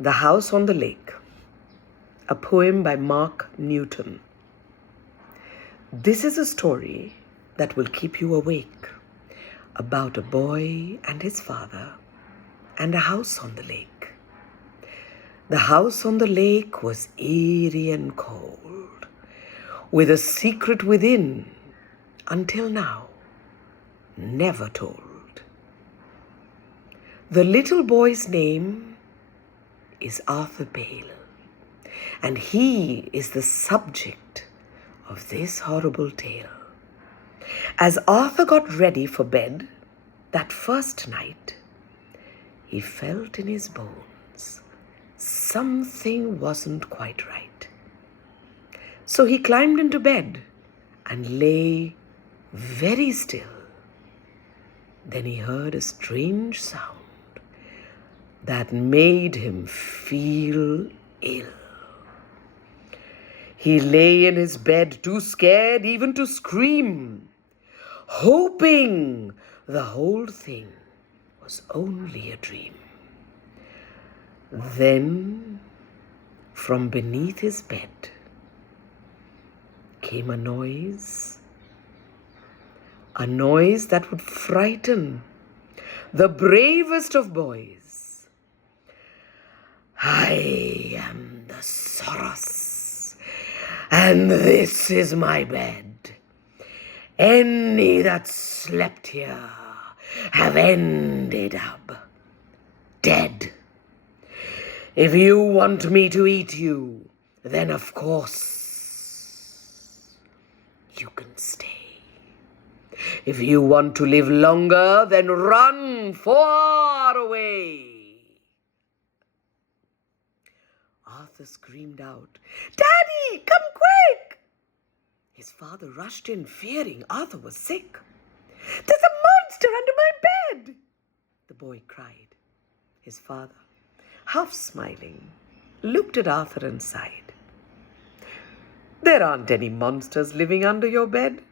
The House on the Lake, a poem by Mark Newton. This is a story that will keep you awake about a boy and his father and a house on the lake. The house on the lake was eerie and cold, with a secret within, until now, never told. The little boy's name is Arthur Pale, and he is the subject of this horrible tale. As Arthur got ready for bed that first night, he felt in his bones something wasn't quite right. So he climbed into bed and lay very still. Then he heard a strange sound that made him feel ill. He lay in his bed too scared even to scream, hoping the whole thing was only a dream. Then, from beneath his bed came a noise that would frighten the bravest of boys. I am the Soros, and this is my bed. Any that slept here have ended up dead. If you want me to eat you, then of course you can stay. If you want to live longer, then run far away. Arthur screamed out, "Daddy, come quick!" His father rushed in, fearing Arthur was sick. "There's a monster under my bed!" the boy cried. His father, half smiling, looked at Arthur and sighed. "There aren't any monsters living under your bed.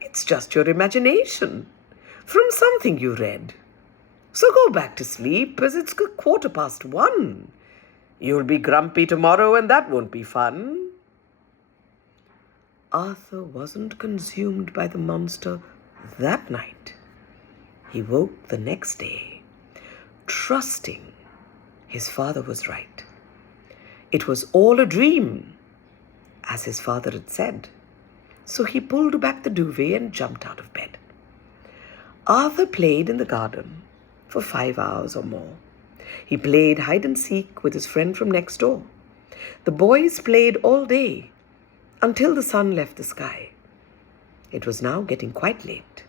It's just your imagination from something you read. So go back to sleep, as it's 1:15. You'll be grumpy tomorrow, and that won't be fun." Arthur wasn't consumed by the monster that night. He woke the next day, trusting his father was right. It was all a dream, as his father had said. So he pulled back the duvet and jumped out of bed. Arthur played in the garden for 5 hours or more. He played hide and seek with his friend from next door. The boys played all day until the sun left the sky. It was now getting quite late,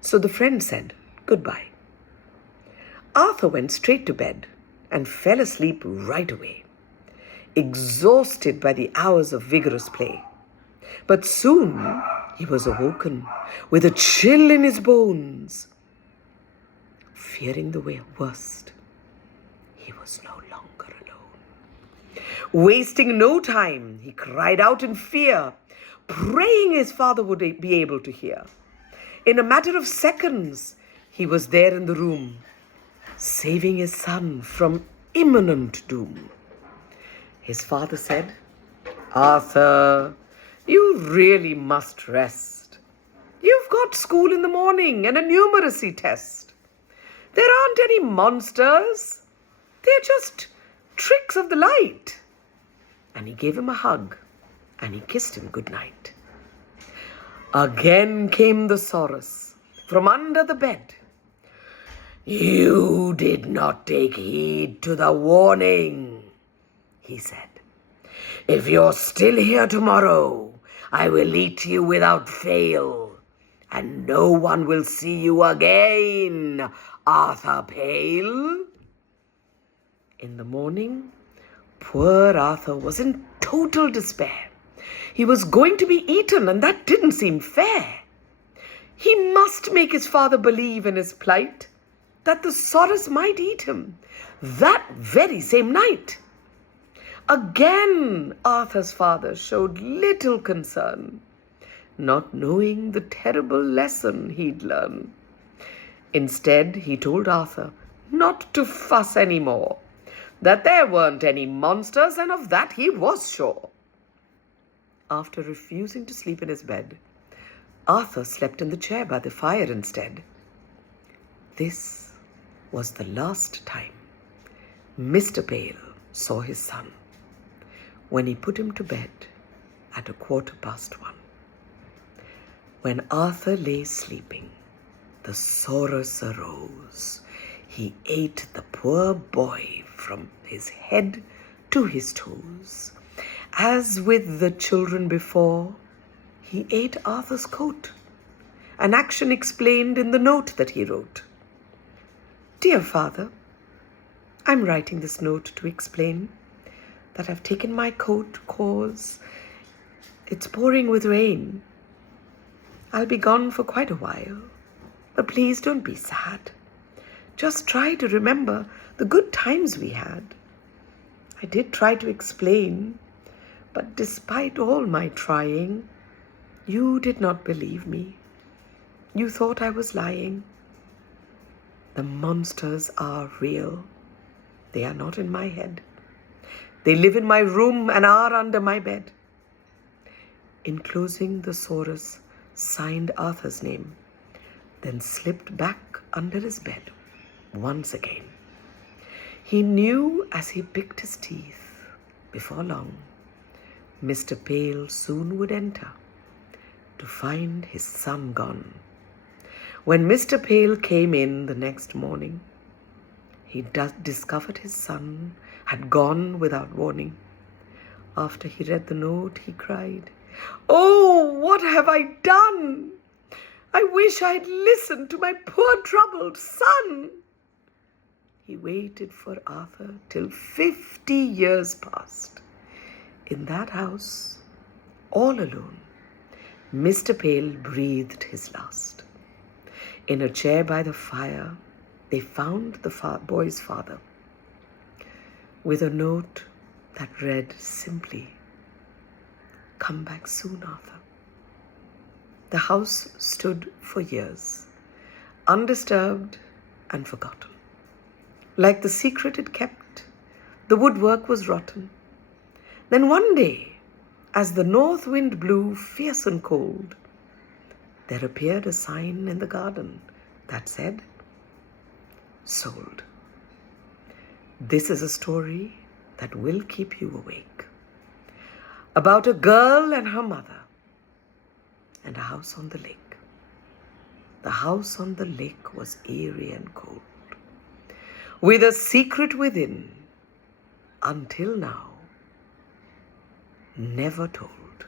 so the friend said goodbye. Arthur went straight to bed and fell asleep right away, exhausted by the hours of vigorous play. But soon he was awoken with a chill in his bones. Fearing the worst, he was no longer alone. Wasting no time, he cried out in fear, praying his father would be able to hear. In a matter of seconds, he was there in the room, saving his son from imminent doom. His father said, "Arthur, you really must rest. You've got school in the morning and a numeracy test. There aren't any monsters. They're just tricks of the light." And he gave him a hug and he kissed him goodnight. Again came the Soros from under the bed. "You did not take heed to the warning," he said. "If you're still here tomorrow, I will eat you without fail, and no one will see you again, Arthur Pale." In the morning, poor Arthur was in total despair. He was going to be eaten, and that didn't seem fair. He must make his father believe in his plight, that the Soros might eat him that very same night. Again, Arthur's father showed little concern, not knowing the terrible lesson he'd learn. Instead, he told Arthur not to fuss any more, that there weren't any monsters, and of that he was sure. After refusing to sleep in his bed, Arthur slept in the chair by the fire instead. This was the last time Mr. Pale saw his son, when he put him to bed at 1:15. When Arthur lay sleeping, the Saurus arose. He ate the poor boy from his head to his toes. As with the children before, he ate Arthur's coat, an action explained in the note that he wrote. Dear Father, I'm writing this note to explain that I've taken my coat 'cause it's pouring with rain. I'll be gone for quite a while, but please don't be sad. Just try to remember the good times we had. I did try to explain, but despite all my trying, you did not believe me. You thought I was lying. The monsters are real. They are not in my head. They live in my room and are under my bed. Enclosing the Saurus signed Arthur's name, then slipped back under his bed once again. He knew as he picked his teeth, before long, Mr. Pale soon would enter to find his son gone. When Mr. Pale came in the next morning, he discovered his son had gone without warning. After he read the note, he cried, "Oh, what have I done? I wish I'd listened to my poor troubled son." He waited for Arthur till 50 years passed. In that house, all alone, Mr. Pale breathed his last. In a chair by the fire, they found the boy's father with a note that read simply, "Come back soon, Arthur." The house stood for years, undisturbed and forgotten. Like the secret it kept, the woodwork was rotten. Then one day, as the north wind blew fierce and cold, there appeared a sign in the garden that said, "Sold." This is a story that will keep you awake, about a girl and her mother and a house on the lake. The house on the lake was eerie and cold, with a secret within, until now, never told.